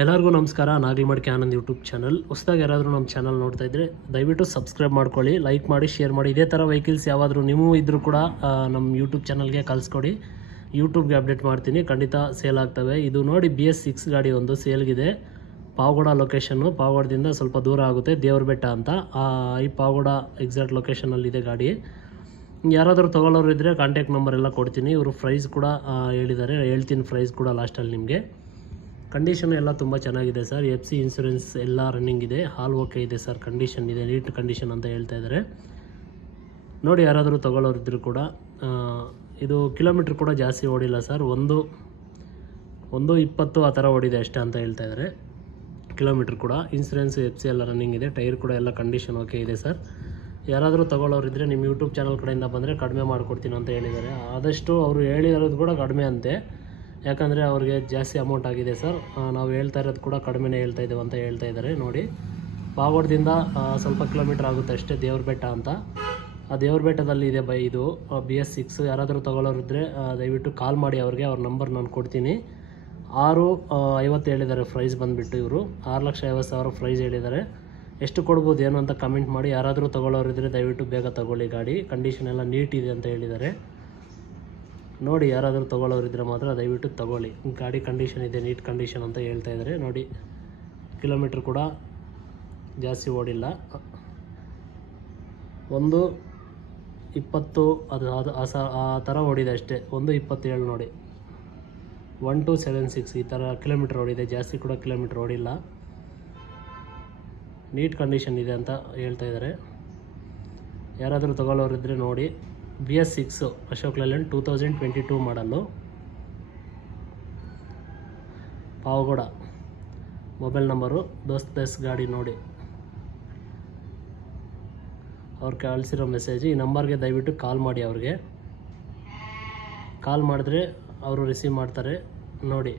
ಎಲ್ಲರಿಗೂ ನಮಸ್ಕಾರ. Nagalamadike Anand YouTube channel. ಹೊಸದಾಗಿ ಯಾರಾದರೂ ನಮ್ಮ ಚಾನಲ್ ನೋಡ್ತಾ ಇದ್ದರೆ ದಯವಿಟ್ಟು ಸಬ್ಸ್ಕ್ರೈಬ್ ಮಾಡ್ಕೊಳ್ಳಿ, ಲೈಕ್ ಮಾಡಿ, ಶೇರ್ ಮಾಡಿ. ಇದೇ ಥರ ವೆಹಿಕಲ್ಸ್ ಯಾವಾದರೂ ನಿಮಗೂ ಇದ್ದರೂ ಕೂಡ ನಮ್ಮ ಯೂಟ್ಯೂಬ್ ಚಾನಲ್ಗೆ ಕಳಿಸ್ಕೊಡಿ, ಯೂಟ್ಯೂಬ್ಗೆ ಅಪ್ಡೇಟ್ ಮಾಡ್ತೀನಿ. ಖಂಡಿತ ಸೇಲ್ ಆಗ್ತವೆ. ಇದು ನೋಡಿ BS6 ಗಾಡಿ ಒಂದು ಸೇಲ್ಗಿದೆ. ಪಾವಗಡ ಲೊಕೇಶನ್ನು, ಪಾವಗಡದಿಂದ ಸ್ವಲ್ಪ ದೂರ ಆಗುತ್ತೆ, ದೇವ್ರ ಬೆಟ್ಟ ಅಂತ. ಈ ಪಾವಗಡ ಎಕ್ಸಾಕ್ಟ್ ಲೊಕೇಶನಲ್ಲಿದೆ ಗಾಡಿ. ಯಾರಾದರೂ ತೊಗೊಳ್ಳೋರು ಇದ್ದರೆ ಕಾಂಟ್ಯಾಕ್ಟ್ ನಂಬರ್ ಎಲ್ಲ ಕೊಡ್ತೀನಿ. ಇವರು ಪ್ರೈಸ್ ಕೂಡ ಹೇಳಿದ್ದಾರೆ, ಹೇಳ್ತೀನಿ ಪ್ರೈಸ್ ಕೂಡ ಲಾಸ್ಟಲ್ಲಿ ನಿಮಗೆ. ಕಂಡೀಷನ್ ಎಲ್ಲ ತುಂಬ ಚೆನ್ನಾಗಿದೆ ಸರ್. FC ಇನ್ಸೂರೆನ್ಸ್ ಎಲ್ಲ ರನ್ನಿಂಗ್ ಇದೆ, ಹಾಲ್ ಓಕೆ ಇದೆ ಸರ್, ಕಂಡೀಷನ್ ಇದೆ, ನೀಟ್ ಕಂಡೀಷನ್ ಅಂತ ಹೇಳ್ತಾ ಇದ್ದಾರೆ. ನೋಡಿ, ಯಾರಾದರೂ ತೊಗೊಳ್ಳೋರಿದ್ರು ಕೂಡ. ಇದು ಕಿಲೋಮೀಟ್ರ್ ಕೂಡ ಜಾಸ್ತಿ ಓಡಿಲ್ಲ ಸರ್, ಒಂದು 20 ಆ ಥರ ಓಡಿದೆ ಅಷ್ಟೇ ಅಂತ ಹೇಳ್ತಾ ಇದ್ದಾರೆ. ಕಿಲೋಮೀಟ್ರ್ ಕೂಡ ಇನ್ಸೂರೆನ್ಸ್ FC ಎಲ್ಲ ರನ್ನಿಂಗ್ ಇದೆ, ಟೈರ್ ಕೂಡ ಎಲ್ಲ ಕಂಡೀಷನ್ ಓಕೆ ಇದೆ ಸರ್. ಯಾರಾದರೂ ತೊಗೊಳ್ಳೋರಿದ್ದರೆ ನಿಮ್ಮ ಯೂಟ್ಯೂಬ್ ಚಾನಲ್ ಕಡೆಯಿಂದ ಬಂದರೆ ಕಡಿಮೆ ಮಾಡಿಕೊಡ್ತೀನಿ ಅಂತ ಹೇಳಿದ್ದಾರೆ. ಆದಷ್ಟು ಅವರು ಹೇಳಿರೋದು ಕೂಡ ಕಡಿಮೆ ಅಂತೆ, ಯಾಕಂದರೆ ಅವ್ರಿಗೆ ಜಾಸ್ತಿ ಅಮೌಂಟ್ ಆಗಿದೆ ಸರ್. ನಾವು ಹೇಳ್ತಾ ಇರೋದು ಕೂಡ ಕಡಿಮೆನೇ ಹೇಳ್ತಾ ಇದ್ದೇವೆ ಅಂತ ಹೇಳ್ತಾ ಇದ್ದಾರೆ. ನೋಡಿ, ಪಾವಗಡದಿಂದ ಸ್ವಲ್ಪ ಕಿಲೋಮೀಟ್ರ್ ಆಗುತ್ತೆ ಅಷ್ಟೇ, ದೇವ್ರ ಬೆಟ್ಟ ಅಂತ. ಆ ದೇವ್ರ ಬೆಟ್ಟದಲ್ಲಿ ಇದೆ ಇದು BS6. ಯಾರಾದರೂ ತೊಗೊಳ್ಳೋರಿದ್ದರೆ ದಯವಿಟ್ಟು ಕಾಲ್ ಮಾಡಿ ಅವ್ರಿಗೆ. ಅವ್ರ ನಂಬರ್ ನಾನು ಕೊಡ್ತೀನಿ. 650 ಹೇಳಿದ್ದಾರೆ ಪ್ರೈಸ್ ಬಂದುಬಿಟ್ಟು. ಇವರು 6,50,000 ಪ್ರೈಸ್ ಹೇಳಿದ್ದಾರೆ. ಎಷ್ಟು ಕೊಡ್ಬೋದು ಏನು ಅಂತ ಕಮೆಂಟ್ ಮಾಡಿ. ಯಾರಾದರೂ ತೊಗೊಳ್ಳೋರಿದ್ದರೆ ದಯವಿಟ್ಟು ಬೇಗ ತೊಗೊಳ್ಳಿ. ಗಾಡಿ ಕಂಡೀಷನ್ ಎಲ್ಲ ನೀಟ್ ಇದೆ ಅಂತ ಹೇಳಿದ್ದಾರೆ. ನೋಡಿ, ಯಾರಾದರೂ ತೊಗೊಳ್ಳೋರಿದ್ದರೆ ಮಾತ್ರ ದಯವಿಟ್ಟು ತೊಗೊಳ್ಳಿ. ಗಾಡಿ ಕಂಡೀಷನ್ ಇದೆ, ನೀಟ್ ಕಂಡೀಷನ್ ಅಂತ ಹೇಳ್ತಾ ಇದ್ದಾರೆ. ನೋಡಿ, ಕಿಲೋಮೀಟ್ರ್ ಕೂಡ ಜಾಸ್ತಿ ಓಡಿಲ್ಲ, 120 ಅದು ಆ ಥರ ಓಡಿದೆ ಅಷ್ಟೇ. 127 ನೋಡಿ, 1276 ಈ ಥರ ಕಿಲೋಮೀಟ್ರ್ ಓಡಿದೆ, ಜಾಸ್ತಿ ಕೂಡ ಕಿಲೋಮೀಟ್ರ್ ಓಡಿಲ್ಲ. ನೀಟ್ ಕಂಡೀಷನ್ ಇದೆ ಅಂತ ಹೇಳ್ತಾ ಇದ್ದಾರೆ. ಯಾರಾದರೂ ತೊಗೊಳ್ಳೋರಿದ್ದರೆ ನೋಡಿ. BS6 ಅಶೋಕ್ ಲೇಲ್ಯಾಂಡ್ 2022 ಮಾಡಲು, ಪಾವಗಡ. ಮೊಬೈಲ್ ನಂಬರು ದೋಸ್ತ್ ಗಾಡಿ. ನೋಡಿ, ಅವ್ರು ಕಳಿಸಿರೋ ಮೆಸೇಜ್ ಈ ನಂಬರ್ಗೆ ದಯವಿಟ್ಟು ಕಾಲ್ ಮಾಡಿ. ಅವ್ರಿಗೆ ಕಾಲ್ ಮಾಡಿದ್ರೆ ಅವರು ರಿಸೀವ್ ಮಾಡ್ತಾರೆ. ನೋಡಿ.